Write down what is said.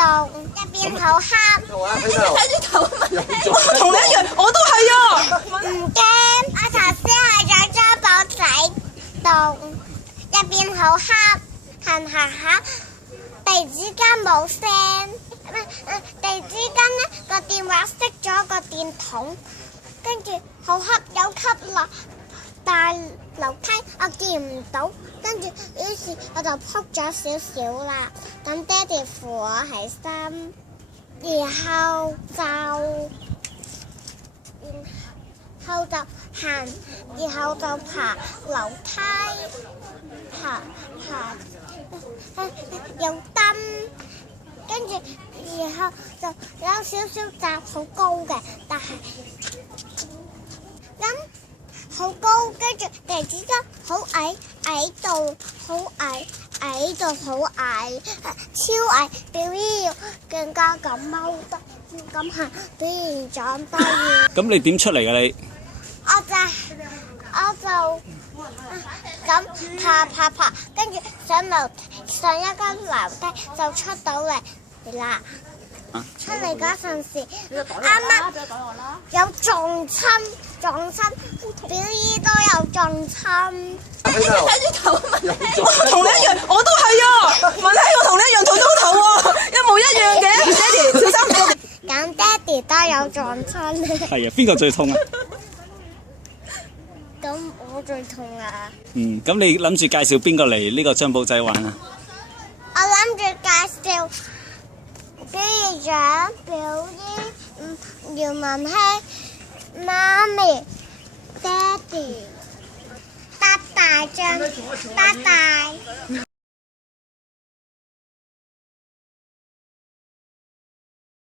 洞，入邊好黑。睇住頭啊嘛，同你一樣，我都係啊。唔驚，我頭先去咗張寶仔洞，入邊好黑，行行下，突然之間冇聲，突然之間呢個電話熄咗個電筒，跟住好黑有級落大樓梯，我見唔到，跟住於是我就撲咗少少啦，等爹哋扶我起身，然後就行，然後就爬樓梯，爬有燈，跟住然後就有少少站好高嘅，但係咁好高，跟住突然之間好矮，矮到好矮，矮到好矮，超矮，表姨要更加咁踎得咁行，表姨長得遠。咁你點出嚟㗎你？我就咁爬，跟住上一間樓梯就出到嚟啦。出嚟嗰陣時，啱啱有撞親，表姨都有撞親。睇住頭啊嘛，同你一樣，我都係啊。文希，我同你一樣痛到頭喎，一模一樣嘅。爹哋，小心啲。咁爹哋都有撞親。係啊，邊個最痛啊？咁我最痛啊！咁你諗住介紹邊個嚟呢個張寶仔玩啊？我諗住介紹表姨長、表姨、姚文希、媽咪、爹哋、大大張、大大。